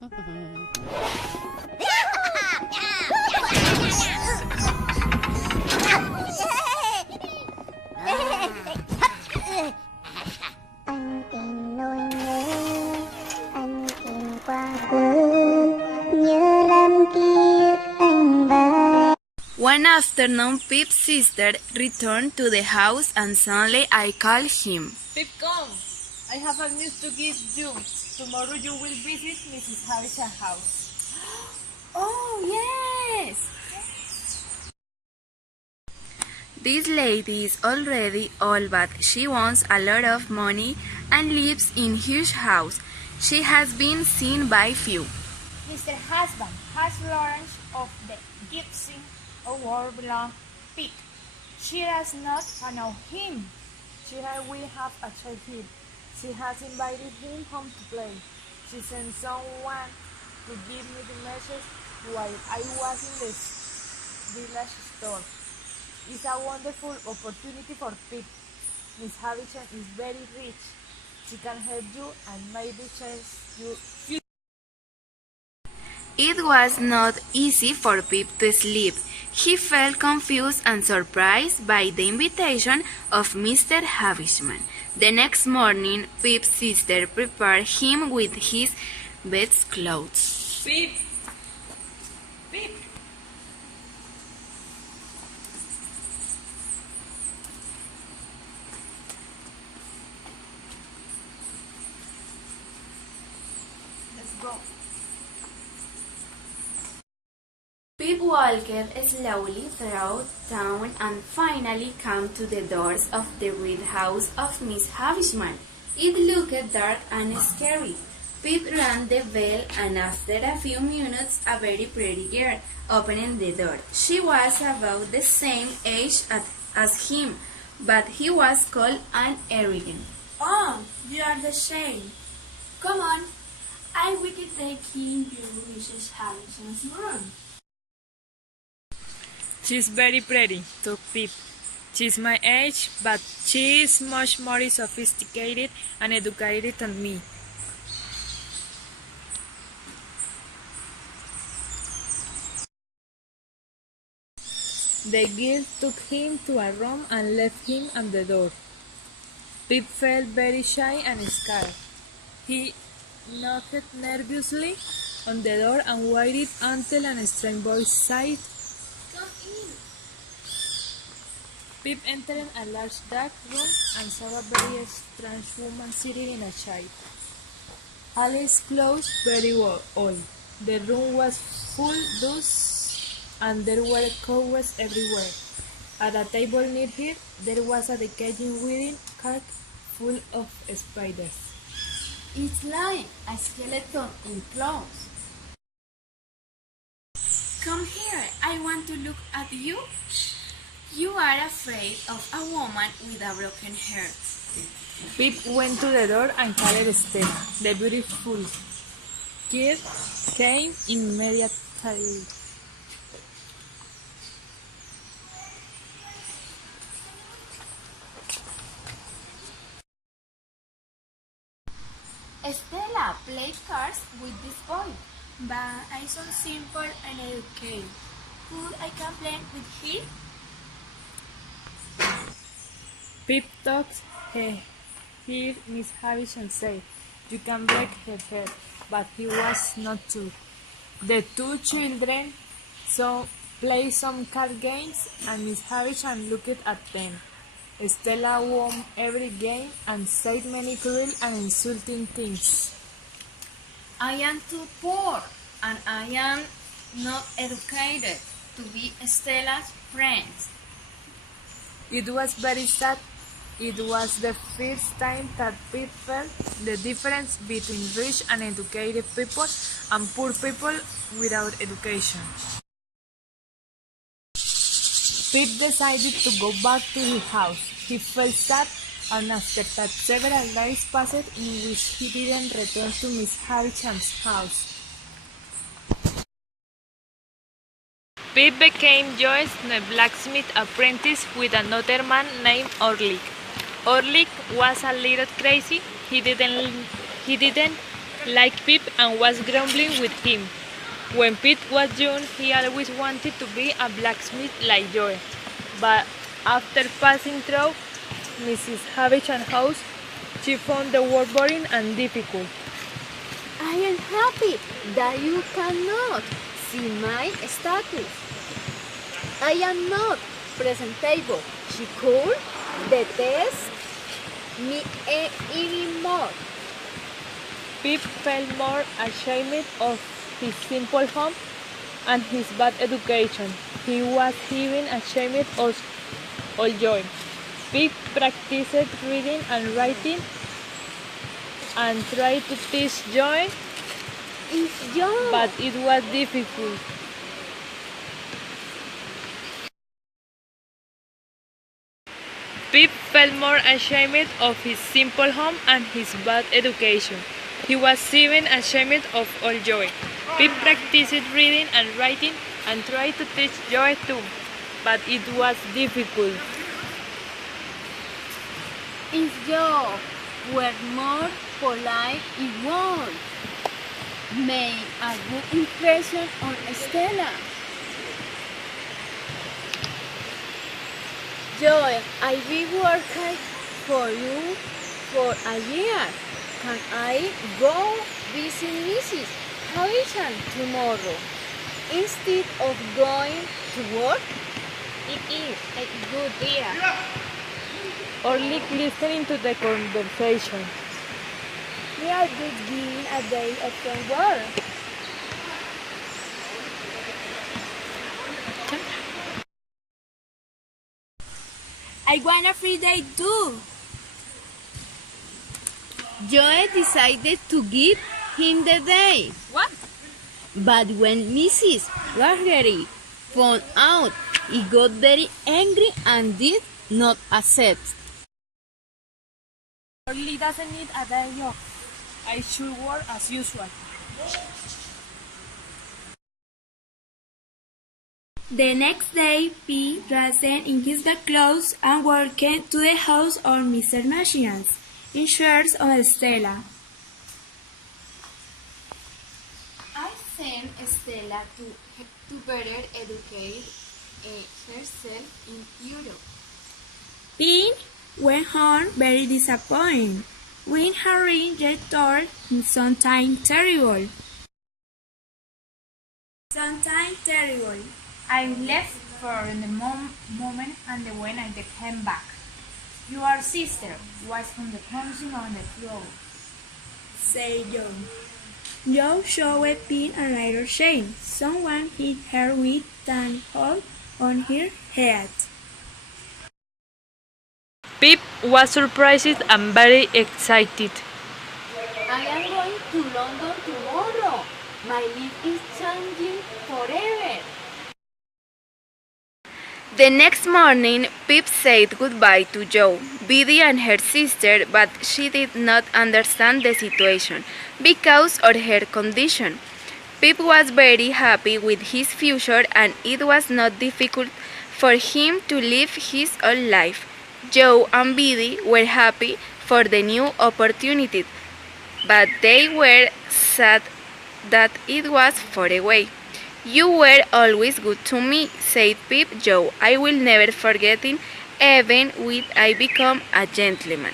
Anh tìm nỗi nhớ, anh tìm qua quên, nhớ năm kia anh và One afternoon, Pip's sister returned to the house and suddenly I called him. Pip, come! I have a news to give you. Tomorrow you will visit Mrs. Harrison's house. Oh, yes! This lady is already old, but she wants a lot of money and lives in huge house. She has been seen by few. Mr. Husband has learned of the Gibson award belong Pete. She does not know him. She will have a child here. She has invited him home to play. She sent someone to give me the message while I was in the village store. It's a wonderful opportunity for Pete. Miss Havisham is very rich. She can help you and maybe change your future. It was not easy for Pip to sleep. He felt confused and surprised by the invitation of Mr. Havisham. The next morning, Pip's sister prepared him with his best clothes. Pip! Pip! Let's go. Pip walked slowly through town and finally came to the doors of the red house of Miss Havisham. It looked dark and scary. Pip rang the bell and after a few minutes a very pretty girl opened the door. She was about the same age as him, but he was cold and arrogant. Oh, you are the same. Come on, I will take you to Mrs. Harrison's room. She's very pretty, took Pip. She's my age, but she is much more sophisticated and educated than me. The girl took him to a room and left him at the door. Pip felt very shy and scared. He knocked nervously on the door and waited until a strange voice said, Come in. Pip entered a large dark room and saw a very strange woman sitting in a chair. Alice's clothes very old. The room was full dust and there were cobwebs everywhere. At a table near her, there was a decaying wooden cart full of spiders. It's like a skeleton in clothes. Come here, I want to look at you. You are afraid of a woman with a broken heart. Pip went to the door and called Stella. The beautiful girl came immediately. Stella, play cards with this boy. But I so simple and educated. Could I can play with him? Pip talked her. Here Miss Havisham said, you can break her head, but he was not sure. The two children played some card games and Miss Havisham looked at them. Stella won every game and said many cruel and insulting things. I am too poor and I am not educated to be Stella's friend. It was very sad. It was the first time that Pip felt the difference between rich and educated people and poor people without education. Pip decided to go back to his house. He felt sad, and after that several days passed in which he didn't return to Miss Havisham's house. Pip became Joyce, the blacksmith apprentice, with another man named Orlick. Orlick was a little crazy. He didn't like Pip and was grumbling with him. When Pete was young, he always wanted to be a blacksmith like Joe, but after passing through Mrs. Havisham's house, she found the work boring and difficult. I am happy that you cannot see my status. I am not presentable. She could detest me anymore. Pip felt more ashamed of his simple home and his bad education. He was even ashamed of all Joy. Pip practiced reading and writing and tried to teach Joy, It's Joe. but it was difficult. Pip felt more ashamed of his simple home and his bad education. He was even ashamed of all Joy. Pip practiced reading and writing and tried to teach Joy too, but it was difficult. If Joe were more polite, it would make a good impression on Stella. Joy, I've been working for you for a year. Can I go visit Mrs. Havisham tomorrow instead of going to work? It is a good idea. Orlick listening to the conversation. We are just giving a day of from work. I want a free day too. Joy decided to give him the day. What? But when Mrs. Waggery found out, he got very angry and did not accept. Orly doesn't need a day off. I should work as usual. The next day, P dressed in his best clothes and walked to the house of Mr. Machines in search of Stella. I sent Stella to better educate herself in Europe. P went home very disappointed when Harry returned something terrible. Something terrible. I left for the moment and when I came back, your sister was on the punching on the floor. Said Joe. Joe showed Pete a little shame. Someone hit her with an hole on her head. Pip was surprised and very excited. I am going to London tomorrow. My life is changing forever. The next morning, Pip said goodbye to Joe, Biddy and her sister, but she did not understand the situation because of her condition. Pip was very happy with his future and it was not difficult for him to live his own life. Joe and Biddy were happy for the new opportunity, but they were sad that it was far away. You were always good to me, said Pip. Joe, I will never forget it, even when I become a gentleman.